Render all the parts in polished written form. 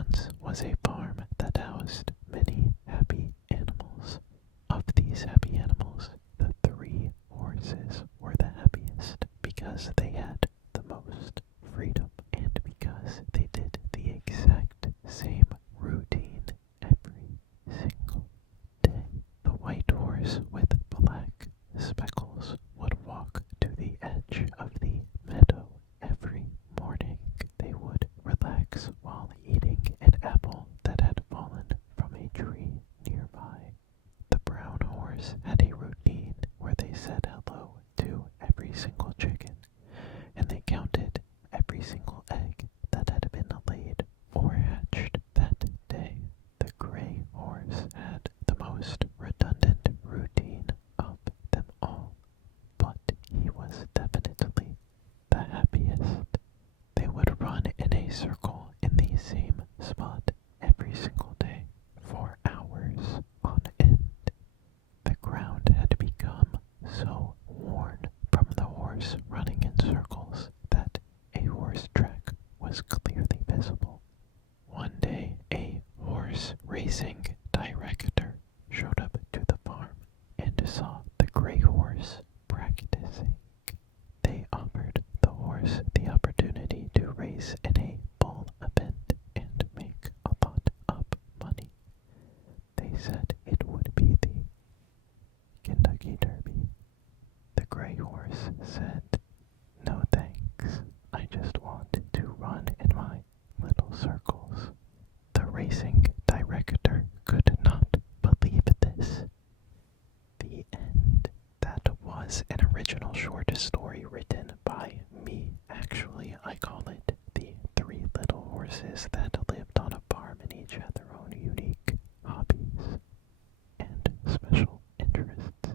once was a farm that housed many happy animals. Of these happy animals, the 3 horses were the happiest because they had the most freedom and because they did the exact same routine every single day. The white horse with black speckles would walk to the edge of the meadow every morning. They would relax while eating an apple that had fallen from a tree nearby. The brown horse had a routine where they said hello to every single chicken, and they counted every single egg that had been laid or hatched that day. The gray horse had the most redundant routine of them all, but he was definitely the happiest. They would run in a circle in the same spot every single day for hours on end. The ground had become so worn from the horse running in circles that a horse track was clearly visible. One day, a horse racing director showed up to the farm and saw the gray horse practicing. They offered the horse the opportunity to race in a bull event and make a lot of money. They said it would be the Kentucky Derby. The gray horse said, "No thanks, I just want to run in my little circles." The racing director could not believe this. The end. That was an original short story written by me. Actually, I call it The 3 Little Horses That Lived on a Farm and each had their own unique hobbies and special interests.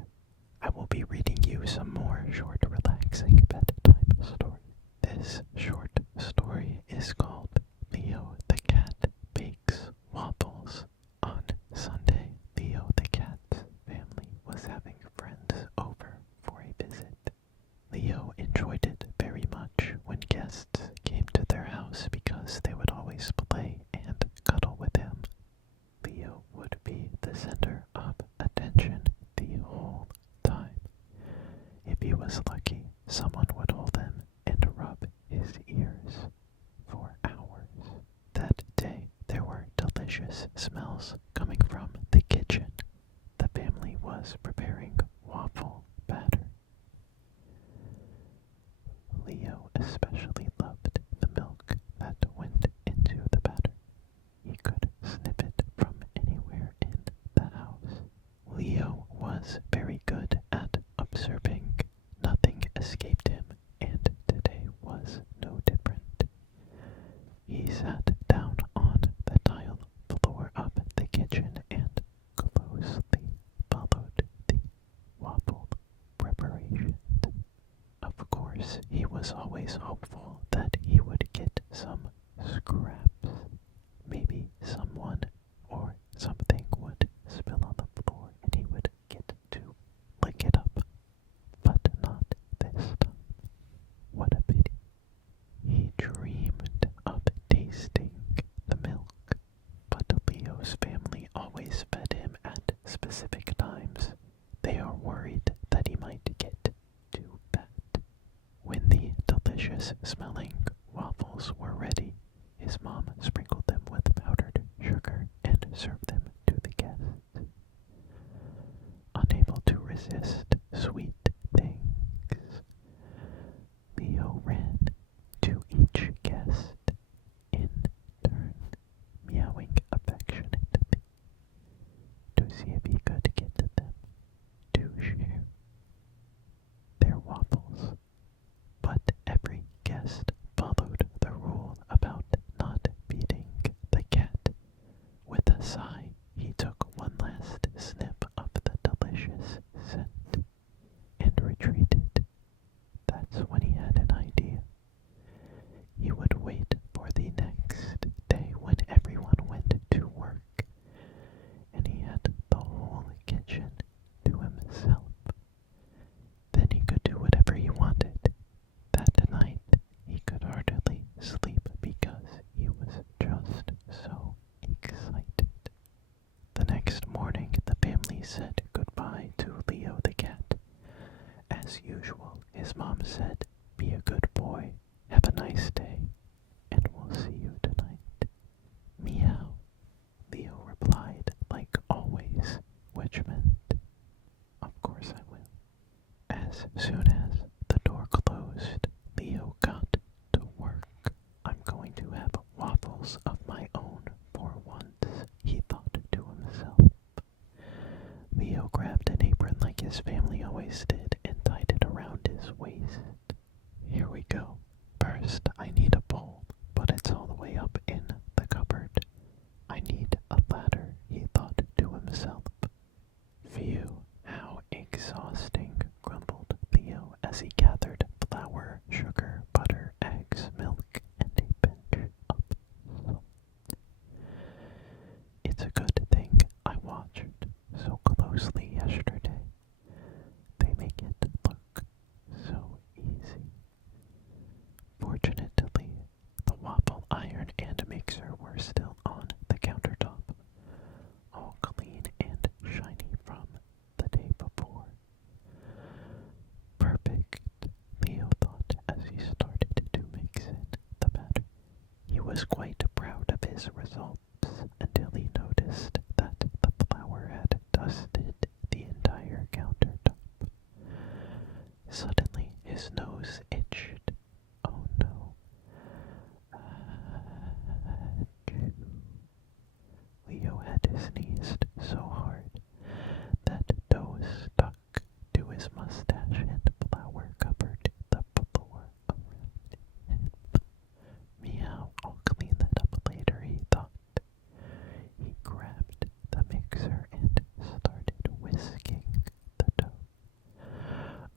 I will be reading you some more short, relaxing bedtime stories. This short story is called Leo the Cat Bakes Waffles. On Sunday, Leo the cat's family was having friends over for a visit. Leo enjoyed it very much when guests came to their house because they would always play and cuddle with him. Leo would be the center of attention the whole time. If he was lucky, someone would hold him and rub his ears for hours. That day, there were delicious smells coming from the kitchen. The family was preparing waffle batter. Leo especially loved the milk that went into the batter. He could sniff it from anywhere in the house. Leo was very good at observing. Nothing escaped him, and today was no different. He sat down on the tile floor of the kitchen and closely followed the waffle preparation. Of course, he was always hopeful that he would get some scraps. Maybe someone or something would spill on the floor and he would get to lick it up. But not this time. What a pity. He dreamed of tasting the milk, but Leo's family always fed him at specific times. They are worried that he might get too fat. When the delicious smelling waffles were ready, his mom sprinkled them with powdered sugar and served them to the guests. Unable to resist sweet things, Leo ran to each guest in turn, meowing affectionately to see if he could get them to share their waffles. But every guest followed the rule about not feeding the cat. With a sigh, he took one last sniff of the delicious scent and retreated. That's when he had an idea. He would wait for the next day when everyone went to work, and he had the whole kitchen to himself. Then he could do whatever he wanted. That night, he could hardly sleep because he was just so usual, his mom said, "Be a good boy, have a nice day, and we'll see you tonight." "Meow," Leo replied, like always, which meant, "Of course I will." As soon as the door closed, Leo got to work. "I'm going to have waffles of my own for once," he thought to himself. Leo grabbed an apron like his family always did and tied it around his waist. "Here we go. First, I need a bowl, but it's all the way up in the cupboard. I need a ladder," he thought to himself. "Phew, how exhausting," grumbled Leo as he gathered flour, sugar, butter, eggs, milk, and a pinch of salt. "It's a good thing I watched so closely yesterday. They make it look so easy." Fortunately, the waffle iron and mixer were still on the countertop, all clean and shiny from the day before. "Perfect," Leo thought as he started to mix in the batter. He was quite proud of his results until he noticed that the flour had dusted the entire countertop. Suddenly, his nose itched. Oh no. Achoo. Leo had sneezed so hard that dough stuck to his mustache and flour covered the floor around him. "Meow, I'll clean that up later," he thought. He grabbed the mixer and started whisking the dough.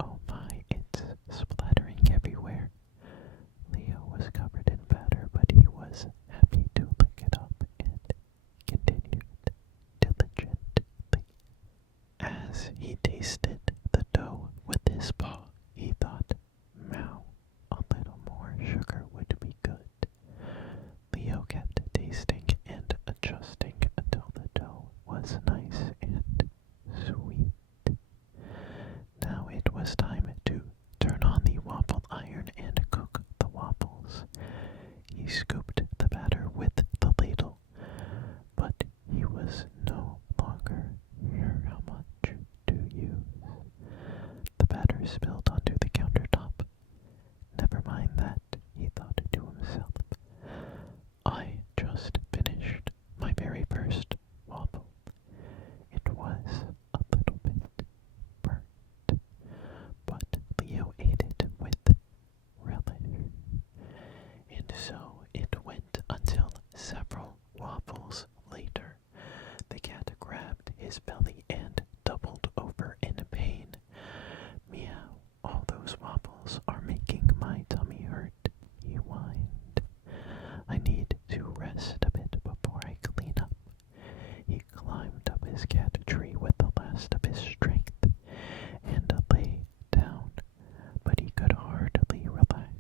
Oh my, it's splattering everywhere. Leo was covered in batter, but he was happy to lick it up and continued diligently. As he tasted the dough with his paw, he thought, "Meow, a little more sugar would be good." Leo kept tasting and adjusting until the dough was nice and sweet. Now it was time to turn on the waffle iron and cook the waffles. He scooped the batter with the ladle, but he was no longer sure how much to use. The batter spilled onto the countertop. "Never mind that," he thought to himself. "I just finished my very first waffle. It was a little bit burnt, but Leo ate it with relish." And so it went until several waffles later. The cat grabbed his belly and doubled over in pain. "Meow, all those waffles are making my tummy hurt," he whined. "I need to rest a bit before I clean up." He climbed up his cat tree with the last of his strength and lay down, but he could hardly relax.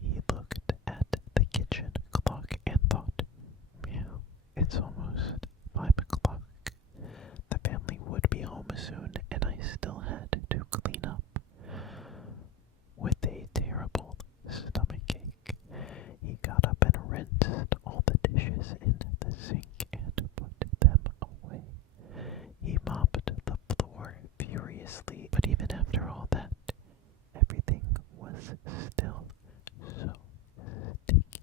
He looked at the kitchen clock and thought, "Meow, it's almost 5 o'clock. The family would be home soon, and I still had to clean up." With a terrible stomachache, he got up and rinsed all the dishes in the sink and put them away. He mopped the floor furiously, but even after all that, everything was still so sticky.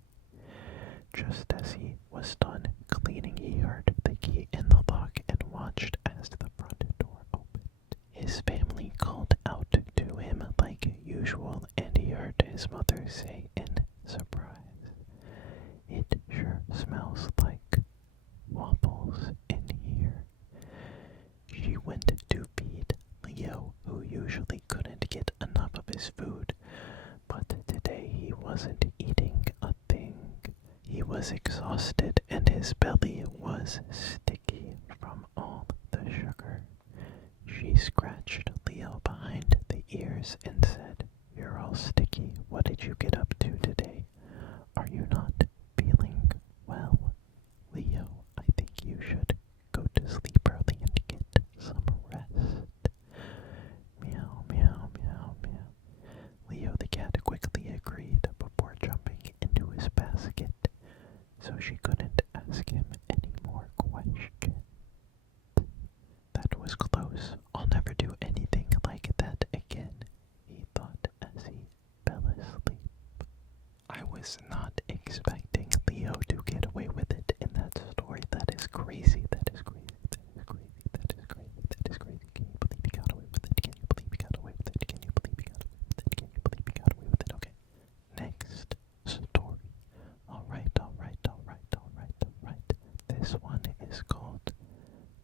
Just as he was done cleaning, he heard the key in the lock and watched as the front door opened. His family called out to him like usual, and he heard his mother say in surprise, "It sure smells like waffles in here." She went to feed Leo, who usually couldn't get enough of his food, but today he wasn't eating a thing. He was exhausted and his belly was sticky from all the sugar. She scratched Leo behind the ears and said, "You're all sticky. What did you get up to today? Are you not feeling well? Leo, I think you should go to sleep early and get some rest." Meow, meow, meow, she couldn't ask him any more questions. That was close. I'll never do anything like that again, he thought as he fell asleep. I was not expecting Leo to get away with it in that story. That is crazy. That is crazy. That is crazy. That is crazy. That is crazy. Can you believe he got away with it? Can you believe he got away with it? Can you believe he got away with it? Can you believe he got away with it? Okay. Next story. Alright, alright, alright, alright, alright. This one is called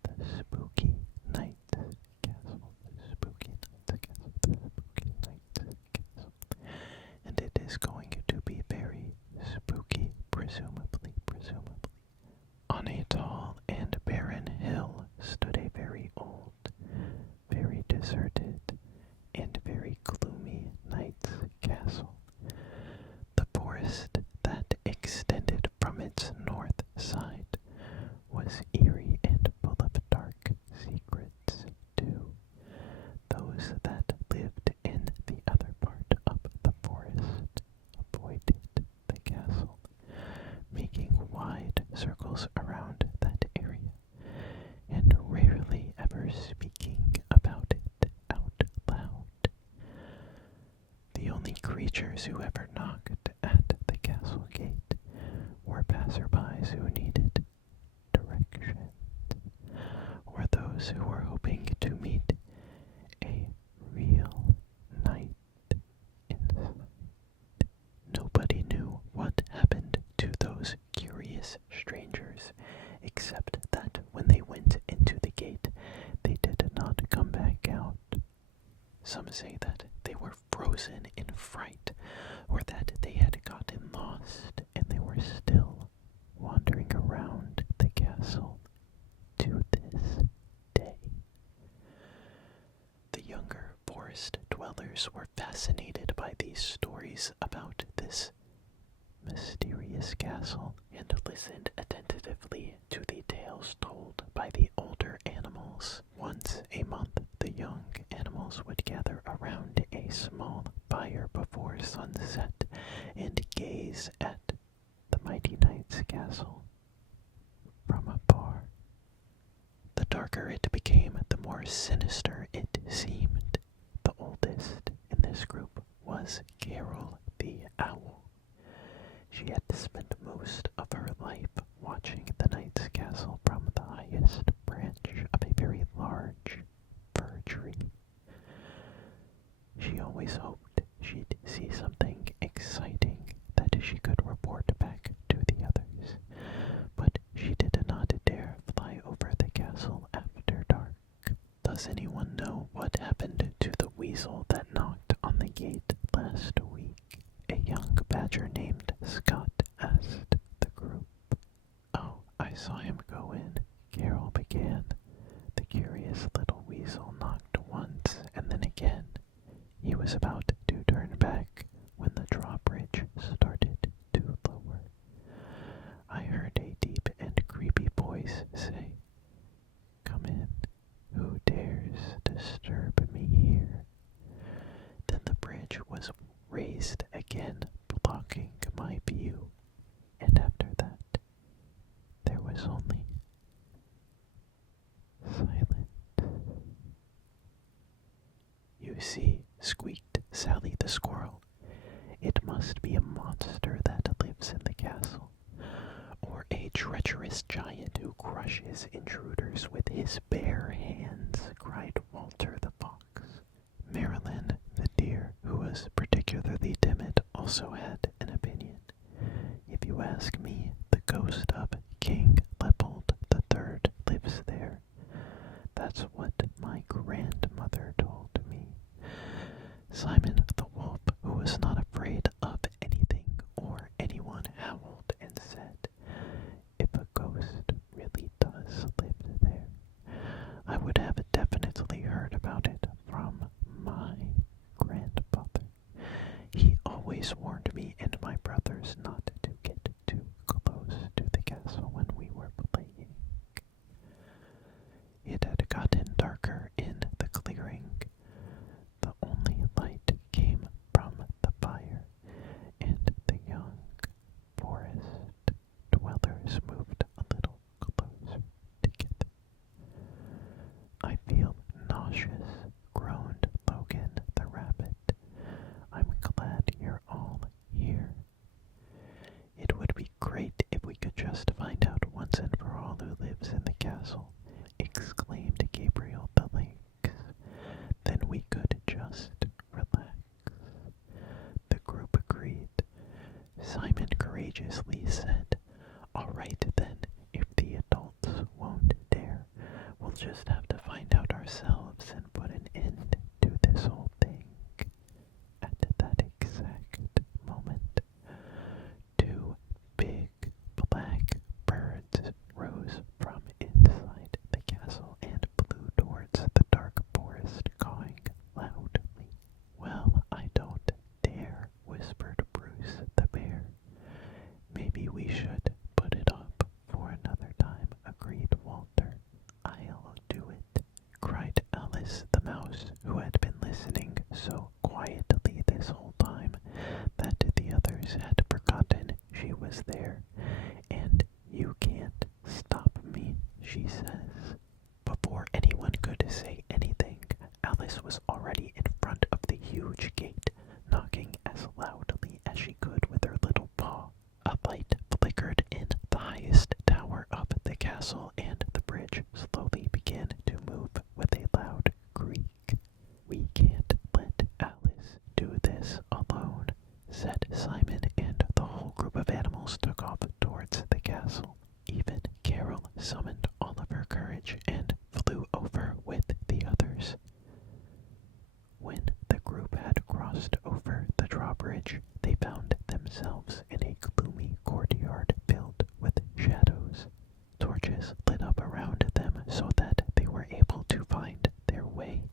The Spooky Night Castle. The Spooky Night Castle. The Spooky Night Castle. And it is going to be very spooky, presumably. On a tall and barren hill stood a very old, very deserted, and very gloomy knight's castle. The forest that extended from its north side was eerie and full of dark secrets, too. Those that lived in the other part of the forest avoided the castle, making wide circles around that area, and rarely ever speaking about it out loud. The only creatures who ever knocked at the castle gate were passerbys who needed directions, or those who were hoping to meet a real knight inside. Nobody knew what happened to those curious strangers, except that when they went into the gate, they did not come back out. Some say that they were frozen in fright, or that they had gotten lost and they were still wandering around the castle to this day. The younger forest dwellers were fascinated by these stories about this mysterious castle and listened attentively to the tales told by the older animals. Once a month, the young animals would gather around a small fire before sunset and gaze at the mighty knight's castle from afar. The darker it became, the more sinister it seemed. The oldest in this group was Carol the Owl. She had spent most of her life watching the knight's castle from the highest branch of a very large fir tree. She always hoped she'd see something exciting that she could report back to the others, but she did not dare fly over the castle after dark. Does anyone know what happened to the weasel that knocked on the gate last week? A young badger named Scott asked the group. Oh, I saw him go in, Carol began. The curious little weasel knocked once and then again. He was about to turn back when the drawbridge started to lower. I heard a deep and creepy voice say, "Come in. Who dares disturb me here?" Then the bridge was raised again, blocking my view, and after that, there was only silence. "You see," squeaked Sally the squirrel, "it must be a monster that lives in the castle, or a treacherous giant who crushes intruders with his bare hands," cried Walter the fox. Marilyn the deer, who was particularly timid, also had an opinion. "If you ask me, the ghost of King Leopold III lives there. That's what my grandmother told me." Simon the wolf, who was not afraid of anything or anyone, howled and said, "If a ghost really does live there, I would have definitely heard about it from my grandfather. He always warned me she says. Before anyone could say anything, Alice was already in front of the huge gate, knocking as loudly as she could with her little paw. A light flickered in the highest tower of the castle, and the bridge slowly began to move with a loud creak. "We can't let Alice do this alone," said Simon, and the whole group of animals took off towards the castle. Even Carol summoned all of her courage and flew over with the others. When the group had crossed over the drawbridge, they found themselves in a gloomy courtyard filled with shadows. Torches lit up around them so that they were able to find their way.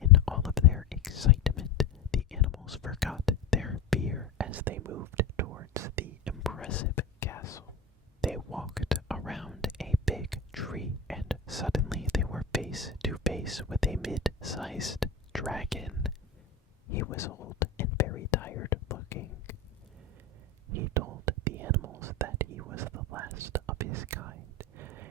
In all of their excitement, the animals forgot their fear as they moved towards the impressive castle. They walked around a big tree, and suddenly they were face to face with a mid-sized dragon. He was old and very tired looking. He told the animals that he was the last of his kind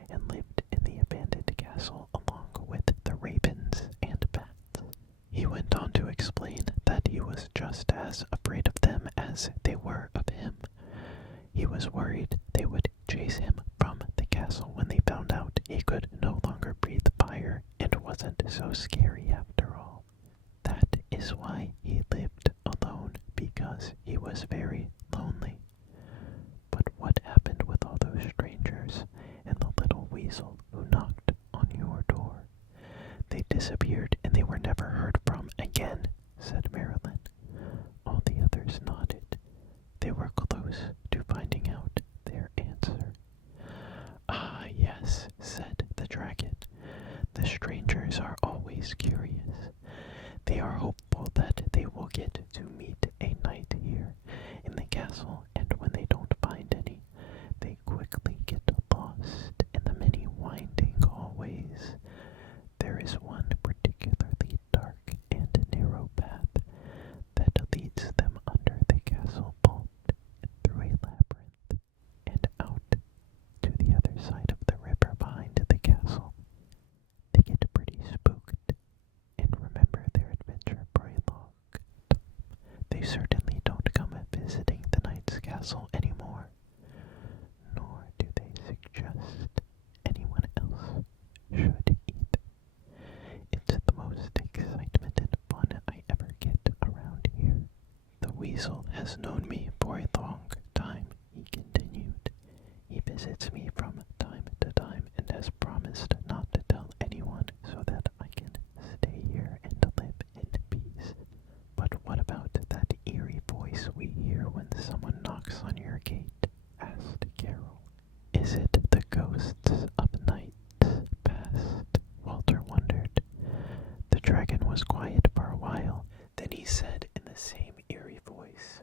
and lived in the abandoned castle along with the ravens and bats. He went on to explain that he was just as afraid of them as they were of him. He was worried they would chase him from the castle when they found out he could no longer breathe fire and wasn't so scary after all. That is why he lived alone, because he was very lonely. But what happened with all those strangers and the little weasel who knocked on your door? They disappeared and they were never heard from again, said Marilyn. All the others nodded. They were close to finding out their answer. "Ah, yes," said the dragon. "The strangers are always curious. They are hopeful that they will get to meet a knight here in the castle, and when they don't find any, they quickly get lost in the many winding hallways. There is one particularly dark and narrow path that leads them under the castle vault through a labyrinth and out to the other side of the river behind the castle. They get pretty spooked and remember their adventure for a long time. They certainly don't come visiting the knight's castle anymore, nor do they suggest anyone else should either. It's the most excitement and fun I ever get around here. The weasel has known me for a long time," he continued. "He visits me from time to time and has promised not to tell anyone so that I can stay here and live in peace." "But what about that eerie voice we hear when someone knocks on your gate?" asked Carol. "Is it the ghosts of nights past?" Walter wondered. The dragon was quiet for a while. Then he said in the same eerie voice,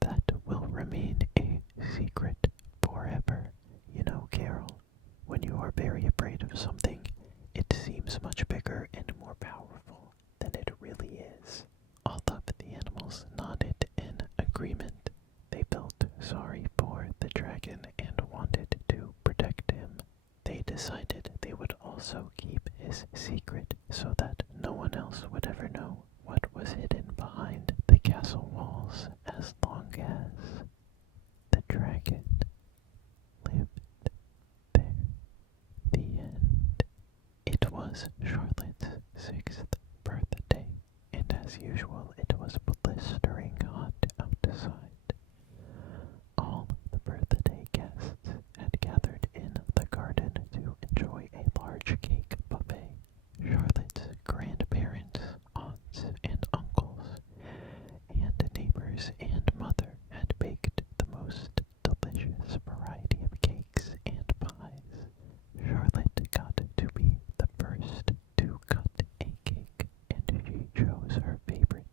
"That will remain a secret forever. You know, Carol, when you are very afraid of something, it seems much bigger and more powerful than it really is." All of the animals nodded in agreement. They felt sorry for the dragon and wanted to protect him. They decided they would also keep his secret so that no one else would ever know what was hidden behind the castle walls as long as the dragon lived there. The end. It was Charlotte's 6th birthday, and as usual it was blistering hot outside. All the birthday guests had gathered in the garden to enjoy a large cake buffet. Charlotte's grandparents, aunts and uncles, and neighbors and mother had baked the most delicious variety of cakes and pies. Charlotte got to be the first to cut a cake, and she chose her favorite.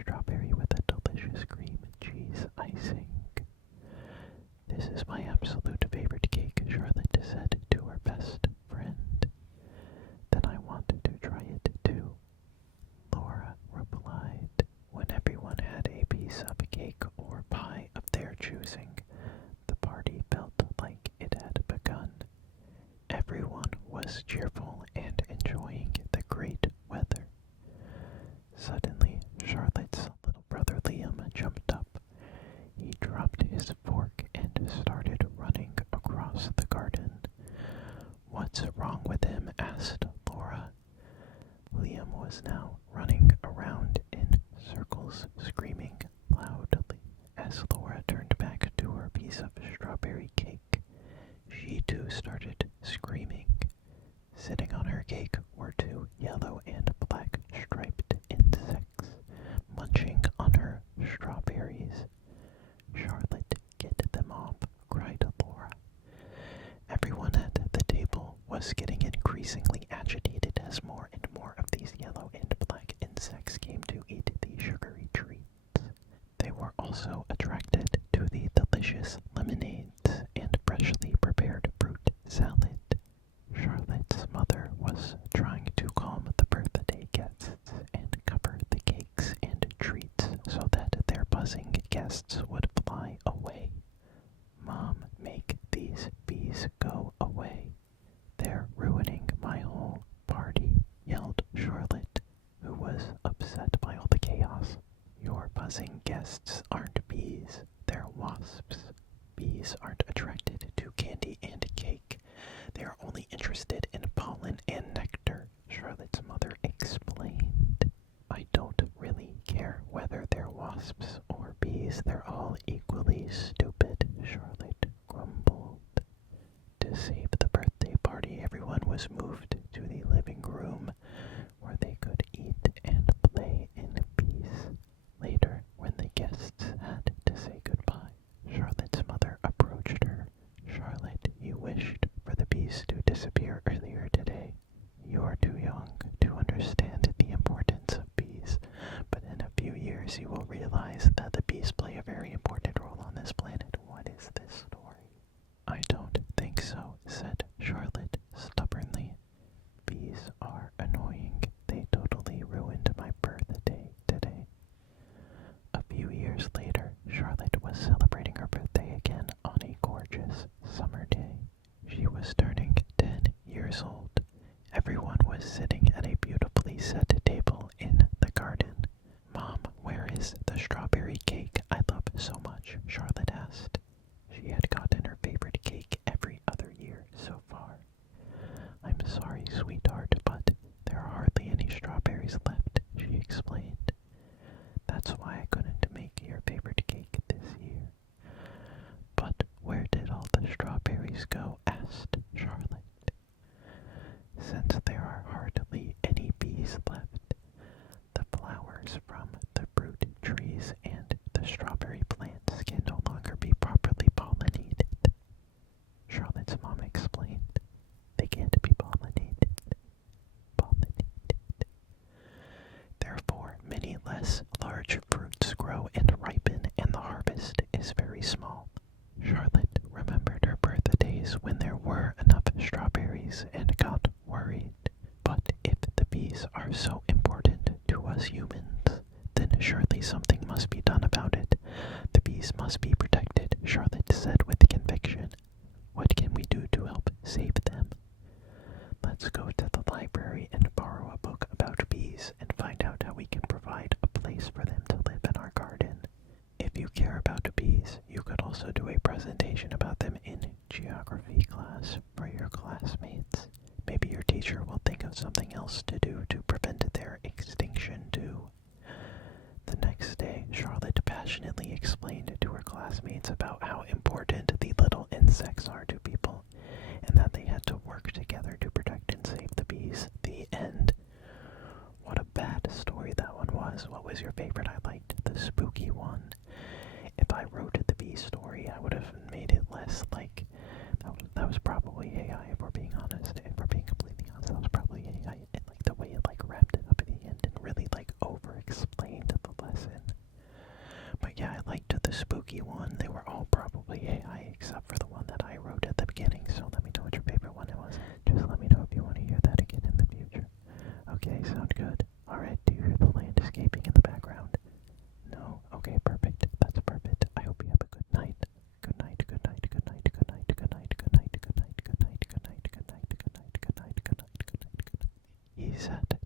Strawberry with a delicious cream cheese icing. "This is my absolute favorite cake," Charlotte said to her best friend. "Then I want to try it too," Laura replied. When everyone had a piece of cake or pie of their choosing, the party felt like it had was cheerful and enjoying the great weather. Suddenly, Charlotte's little brother Liam jumped up. He dropped his fork and started running across the garden. "What's wrong with him?" asked Laura. Liam was now running around in circles, screaming loudly. As Laura turned back to her piece of strawberry cake, she too started screaming. Sitting on her cake were two yellow and black striped insects, munching on her strawberries. "Charlotte, get them off," cried Laura. Everyone at the table was getting increasingly agitated as more and more of these yellow and black insects came to eat the sugary treats. They were also attracted to the delicious lemonades and freshly prepared fruit salad. Charlotte's mother was trying to calm the birthday guests and cover the cakes and treats so that their buzzing guests would fly away. "Mom, make these bees go away. They're ruining my whole party," yelled Charlotte, who was upset by all the chaos. "Your buzzing guests aren't bees, they're wasps. Bees aren't attracted to candy and cake. They are only interested in pollen and nectar," Charlotte's mother explained. "I don't really care whether they're wasps or bees, they're all equally stupid," Charlotte grumbled. To save the birthday party, everyone was moved to the living room where they could eat and play in peace. Later, when the guests had to say goodbye, Charlotte's mother approached her. "Charlotte, you wished for the bees to disappear earlier today. You're too young to understand the importance of bees, but in a few years you will realize that the bees play a very important role on this planet. What is this story?" "I don't think so," said Charlotte stubbornly. "Bees are annoying. They totally ruined my birthday today." A few years later, Charlotte was celebrating her birthday again on a gorgeous summer day. She was turning 10 years old. Everyone was sitting at a beautifully set table in the garden. "Mom, where is the strawberry cake I love so much?" Charlotte asked. She had gotten her favorite cake every other year so far. "I'm sorry, sweetheart, but there are hardly any strawberries left," she explained. "That's why I couldn't make your favorite cake this year." "But where did all the strawberries go?" asked Charlotte. "Since there are hardly any bees left, the flowers from the fruit trees and the strawberry plants can no longer be properly pollinated," Charlotte's mom explained. "They can't be pollinated. Therefore, many less large fruits grow and ripen, and the harvest is very small." Charlotte remembered her birthdays when there were enough strawberries and got worried. "But if the bees are so important to us humans, then surely something must be done about it. The bees must be protected," Charlotte said with conviction. "What can we do to help save them?" "Let's go to the library and borrow a book about bees and find out how we can provide a place for them to live in our garden. If you care about bees, you could also do a presentation about them in geography class for your classmates. Maybe your teacher will think of something else to do to prevent their extinction too." The next day, Charlotte passionately explained to her classmates about how important the little insects are to people, and that they had to work together to protect and save the bees. The end. What a bad story that one was. What was your favorite? I liked the spooky one. If I wrote the bee story, I would have made it less like, that was probably AI, if we're being honest. If we're being completely honest, that was probably AI. And like the way it like wrapped it up at the end and really like over-explained the lesson. But yeah, I liked the spooky one. They were all probably AI except for the one that I wrote at the beginning. So let me know what your favorite one was. Just let me know if you want to hear that again in the future. Okay, sound good? Alright, do you hear the landscaping in the background? No? Okay, perfect. That's perfect. I hope you have a good night. Good night, good night, good night, good night, good night, good night, good night, good night, good night, good night, good night, good night, good night. said,